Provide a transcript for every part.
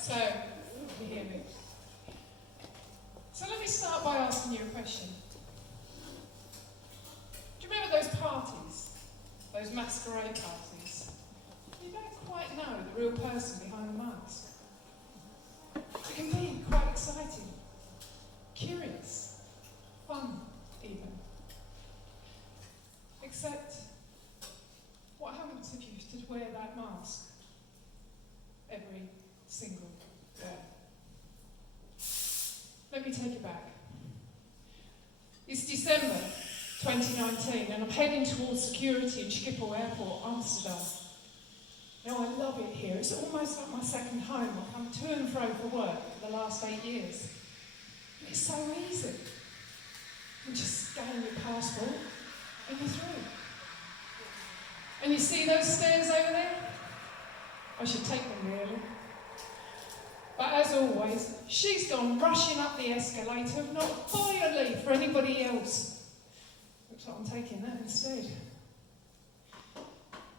So, you hear me. So let me start by asking you a question. Do you remember those parties? Those masquerade parties? You don't quite know the real person behind the mask. It can be quite exciting, curious, fun even. Except, what happens if you wear that mask every single day? Let me take you back. It's December 2019 and I'm heading towards security in Schiphol Airport, Amsterdam. Now I love it here. It's almost like my second home. I've come to and fro for work for the last 8 years. And it's so easy. You just scan your passport and you're through. And you see those stairs over there? I should take them really. But as always, she's gone rushing up the escalator, not by a leaf for anybody else. Looks like I'm taking that instead.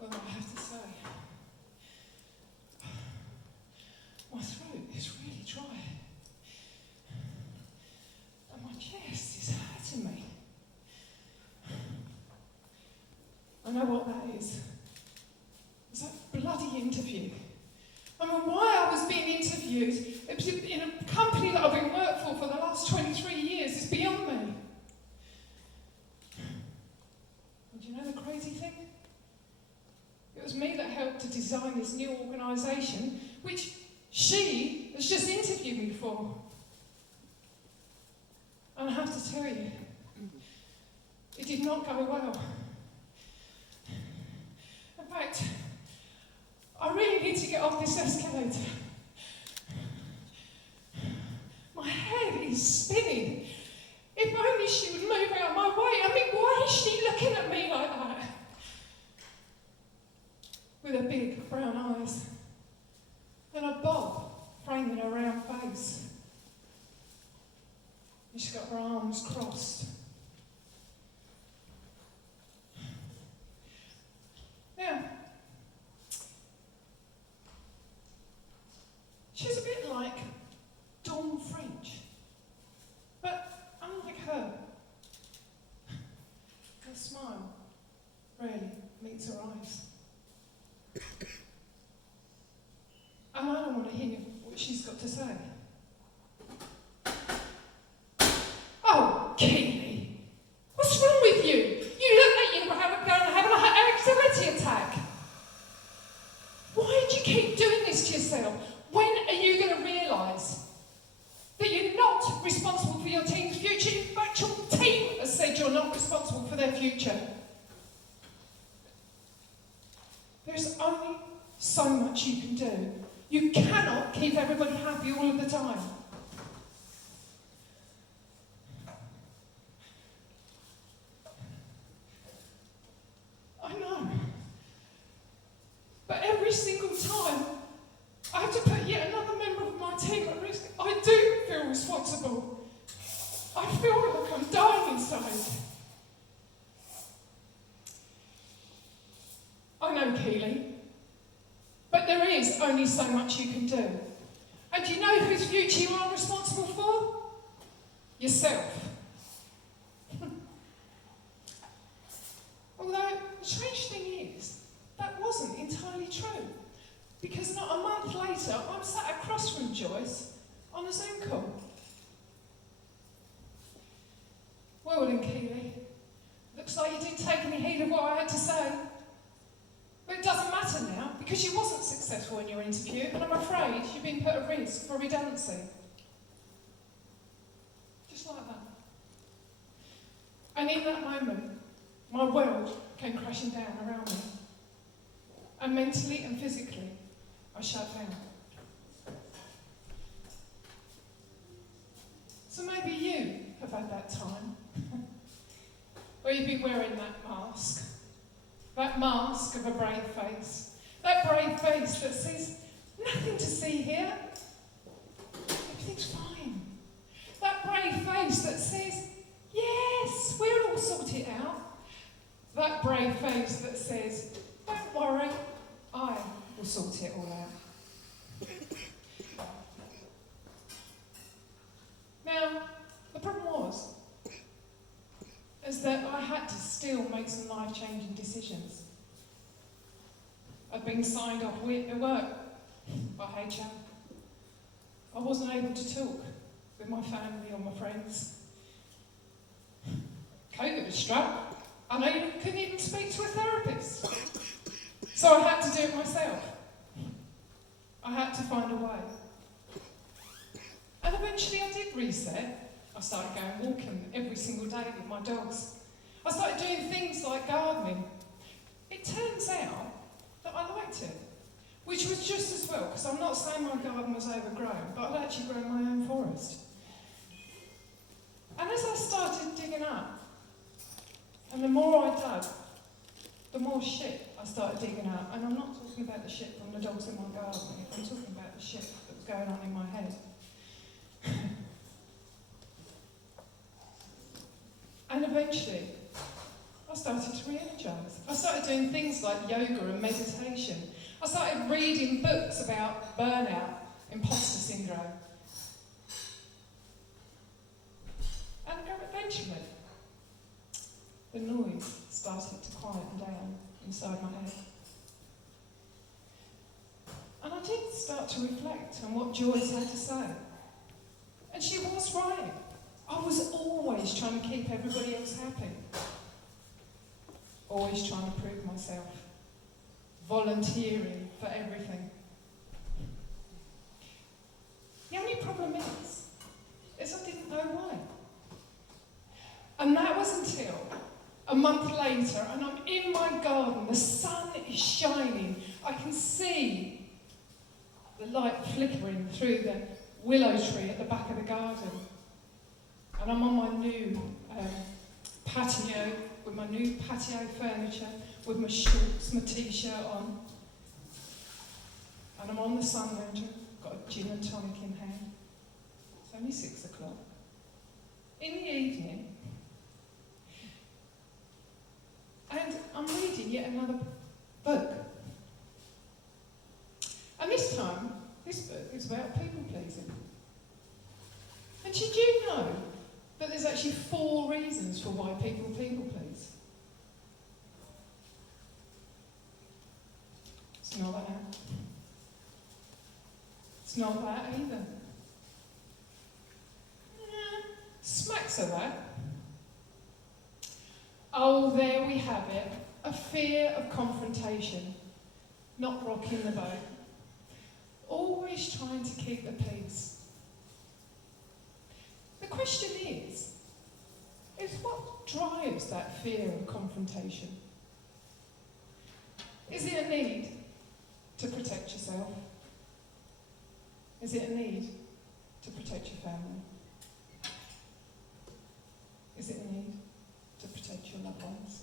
Well, I have to say, my throat is really dry. And my chest is hurting me. I know what that is. It's that bloody interview. I mean, why I was being interviewed in a company that I've been working for the last 23 years is beyond me. And do you know the crazy thing? It was me that helped to design this new organisation, which she has just interviewed me for. And I have to tell you, it did not go well. In fact, I really need to get off this escalator. My head is spinning. If only she would move out of my way. I mean, why is she looking at me like that? With her big brown eyes and a bob framing her round face. And she's got her arms crossed. Now, she's a bit like Dawn French, but unlike her smile rarely meets her eyes. And I don't want to hear what she's got to say. Oh, Keely, what's wrong with you? You look like you were having an anxiety attack. Why do you keep doing this to yourself? When are you going to realise that you're not responsible for your team's future? In fact, your team has said you're not responsible for their future. There's only so much you can do. You cannot keep everybody happy all of the time. I know. But every single time I have to put yet another member of my team at risk, I do feel responsible. I feel like I'm dying inside. I know, Keely, but there is only so much you can do. And do you know whose future you are responsible for? Yourself. Although, the strange thing is, that wasn't entirely true. Because not a month later, I'm sat across from Joyce on a Zoom call. Well then, Keely, looks like you didn't take any heed of what I had to say. But it doesn't matter now, because you wasn't successful in your interview, and I'm afraid you've been put at risk for redundancy. Just like that. And in that moment, my world came crashing down around me. And mentally and physically, I shut down. So maybe you have had that time where you've been wearing that mask of a brave face, that brave face that says, nothing to see here, everything's fine. That brave face that says, yes, we'll all sort it out. That brave face that says, don't worry, I will sort it all out. still make some life-changing decisions. I'd been signed off at work by HR. I wasn't able to talk with my family or my friends. COVID had struck, and I couldn't even speak to a therapist. So I had to do it myself. I had to find a way. And eventually I did reset. I started going walking every single day with my dogs. I started doing things like gardening. It turns out that I liked it, which was just as well, because I'm not saying my garden was overgrown, but I'd actually grown my own forest. And as I started digging up, and the more I dug, the more shit I started digging up. And I'm not talking about the shit from the dogs in my garden, I'm talking about the shit that was going on in my head. And eventually, I started to re-energise. I started doing things like yoga and meditation. I started reading books about burnout, imposter syndrome. And eventually, the noise started to quieten down inside my head. And I did start to reflect on what Joyce had to say. And she was right. I was always trying to keep everybody else happy. Always trying to prove myself. Volunteering for everything. The only problem is I didn't know why. And that was until a month later, and I'm in my garden, the sun is shining, I can see the light flickering through the willow tree at the back of the garden. And I'm on my new patio, with my new patio furniture, with my shorts, my t-shirt on. And I'm on the sun lounger, got a gin and tonic in hand. It's only 6 o'clock. In the evening, and I'm reading yet another book. And this time, this book is about people pleasing. And did you know that there's actually 4 reasons for why people please? It's not that. It's not that either. Smacks of that. Oh, there we have it. A fear of confrontation, not rocking the boat. Always trying to keep the peace. The question is what drives that fear of confrontation? Is it a need to protect yourself? Is it a need to protect your family? Is it a need to protect your loved ones?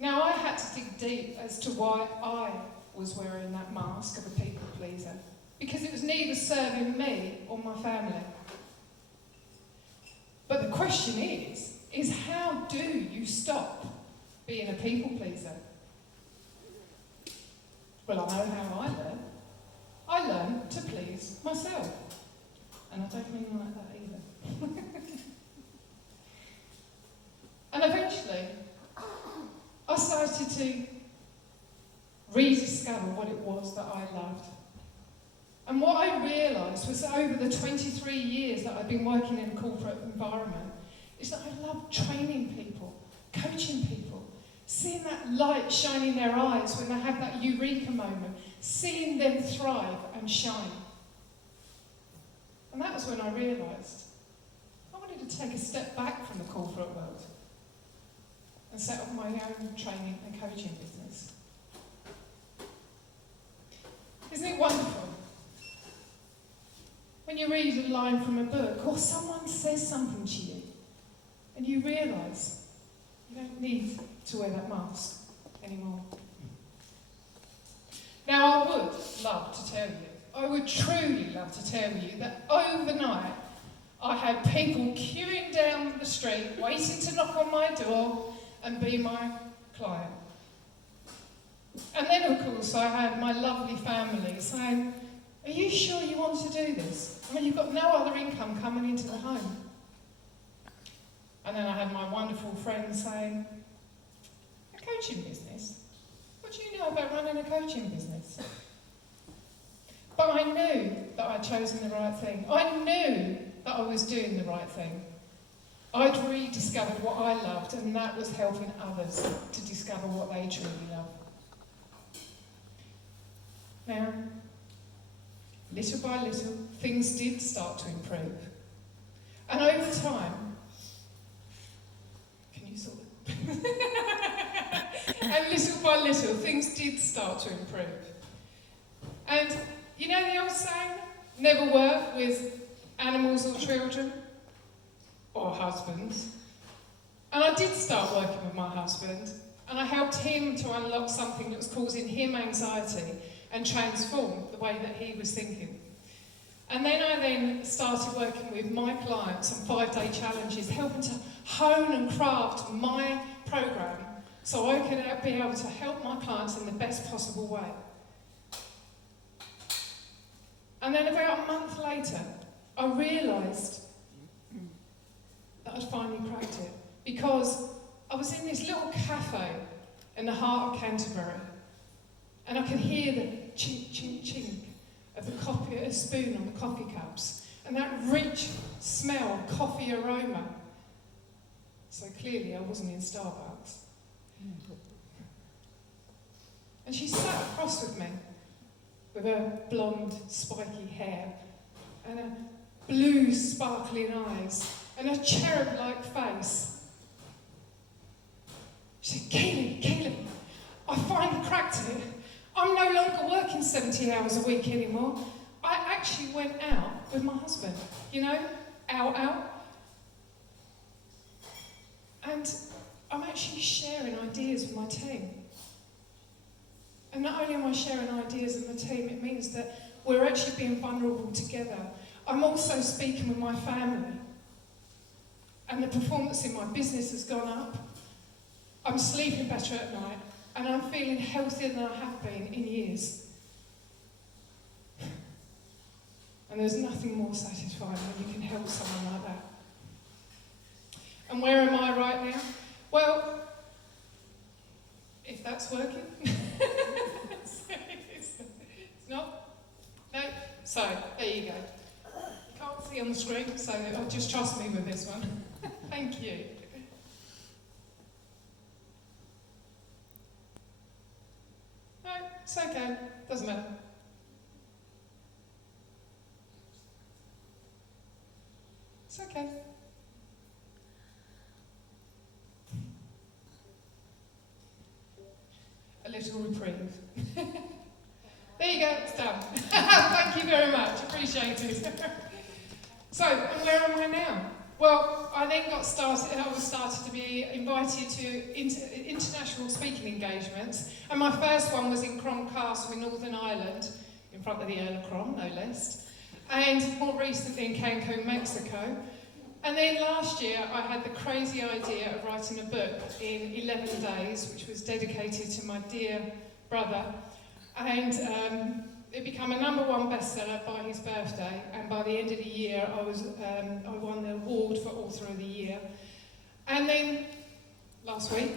Now, I had to dig deep as to why I was wearing that mask of a people pleaser, because it was neither serving me or my family. But the question is how do you stop being a people pleaser? Well, I know how I learned. I learned to please myself. And I don't mean like that either. And eventually, I started to rediscover what it was that I loved. And what I realised was that over the 23 years that I've been working in a corporate environment, is that I love training people, coaching people, seeing that light shine in their eyes when they have that eureka moment, seeing them thrive and shine. And that was when I realised I wanted to take a step back from the corporate world and set up my own training and coaching business. Isn't it wonderful? When you read a line from a book or someone says something to you and you realise you don't need to wear that mask anymore. Now, I would love to tell you, I would truly love to tell you that overnight I had people queuing down the street waiting to knock on my door and be my client. And then, of course, I had my lovely family saying, "Are you sure you want to do this? I mean, you've got no other income coming into the home." And then I had my wonderful friend saying, a coaching business? What do you know about running a coaching business? But I knew that I'd chosen the right thing. I knew that I was doing the right thing. I'd rediscovered what I loved, and that was helping others to discover what they truly love. Now, little by little, things did start to improve. And over time, can you sort of... and little by little, things did start to improve. And you know the old saying, never work with animals or children, or husbands. And I did start working with my husband, and I helped him to unlock something that was causing him anxiety and transform the way that he was thinking. And then I started working with my clients on 5-day challenges, helping to hone and craft my program so I could be able to help my clients in the best possible way. And then about a month later, I realised that I'd finally cracked it, because I was in this little cafe in the heart of Canterbury, and I could hear the chink, chink, chink of the coffee, a spoon on the coffee cups, and that rich smell of coffee aroma. So clearly I wasn't in Starbucks. And she sat across with me with her blonde, spiky hair and her blue, sparkling eyes and her cherub-like face. She said, Keelan, I finally cracked it. I'm no longer working 70 hours a week anymore. I actually went out with my husband, out. And I'm actually sharing ideas with my team. And not only am I sharing ideas with my team, it means that we're actually being vulnerable together. I'm also speaking with my family. And the performance in my business has gone up. I'm sleeping better at night. And I'm feeling healthier than I have been in years. And there's nothing more satisfying when you can help someone like that. And where am I right now? Well, if that's working. It's not? No? So, there you go. You can't see on the screen, so just trust me with this one. Thank you. No, it's okay. Doesn't matter. It's okay. A little reprieve. There you go, it's done. Thank you very much, appreciate it. So, and where am I now? Well, I then got started, I was started to be invited to international speaking engagements, and my first one was in Crom Castle in Northern Ireland, in front of the Earl of Crom, no less, and more recently in Cancun, Mexico. And then last year, I had the crazy idea of writing a book in 11 days, which was dedicated to my dear brother. And it became a #1 bestseller by his birthday. And by the end of the year, I won the award for Author of the Year. And then, last week,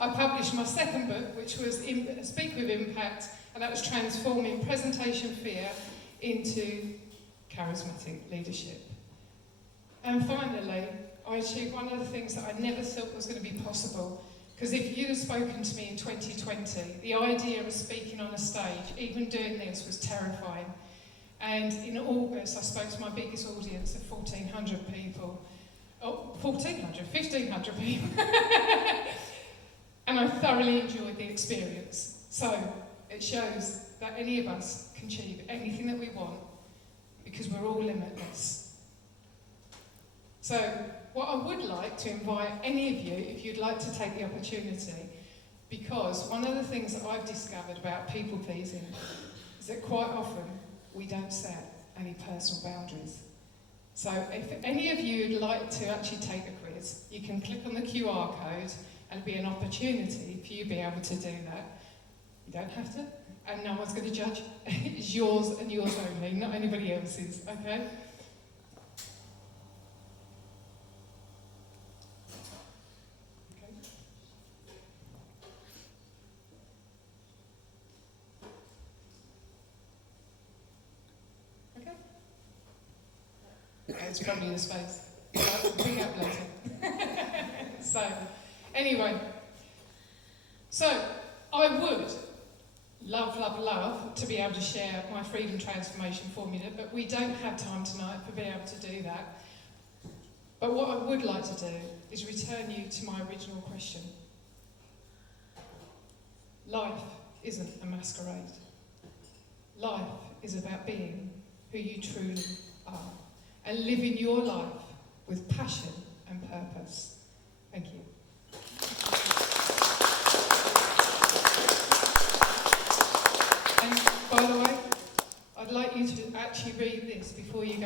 I published my second book, which was Speak with Impact, and that was transforming presentation fear into charismatic leadership. And finally, I achieved one of the things that I never thought was going to be possible. Because if you'd have spoken to me in 2020, the idea of speaking on a stage, even doing this, was terrifying. And in August, I spoke to my biggest audience of 1,400 people. Oh, 1,400, 1,500 people. And I thoroughly enjoyed the experience. So it shows that any of us can achieve anything that we want, because we're all limitless. So, what I would like to invite any of you, if you'd like to take the opportunity, because one of the things that I've discovered about people pleasing is that quite often we don't set any personal boundaries. So, if any of you would like to actually take the quiz, you can click on the QR code and it'll be an opportunity for you to be able to do that. You don't have to, and no one's going to judge. It's yours and yours only, not anybody else's, okay? it's probably the space. So I'll pick up later. So, anyway. So, I would love to be able to share my freedom transformation formula, but we don't have time tonight for being able to do that. But what I would like to do is return you to my original question. Life isn't a masquerade. Life is about being who you truly are and living your life with passion and purpose. Thank you. And by the way, I'd like you to actually read this before you go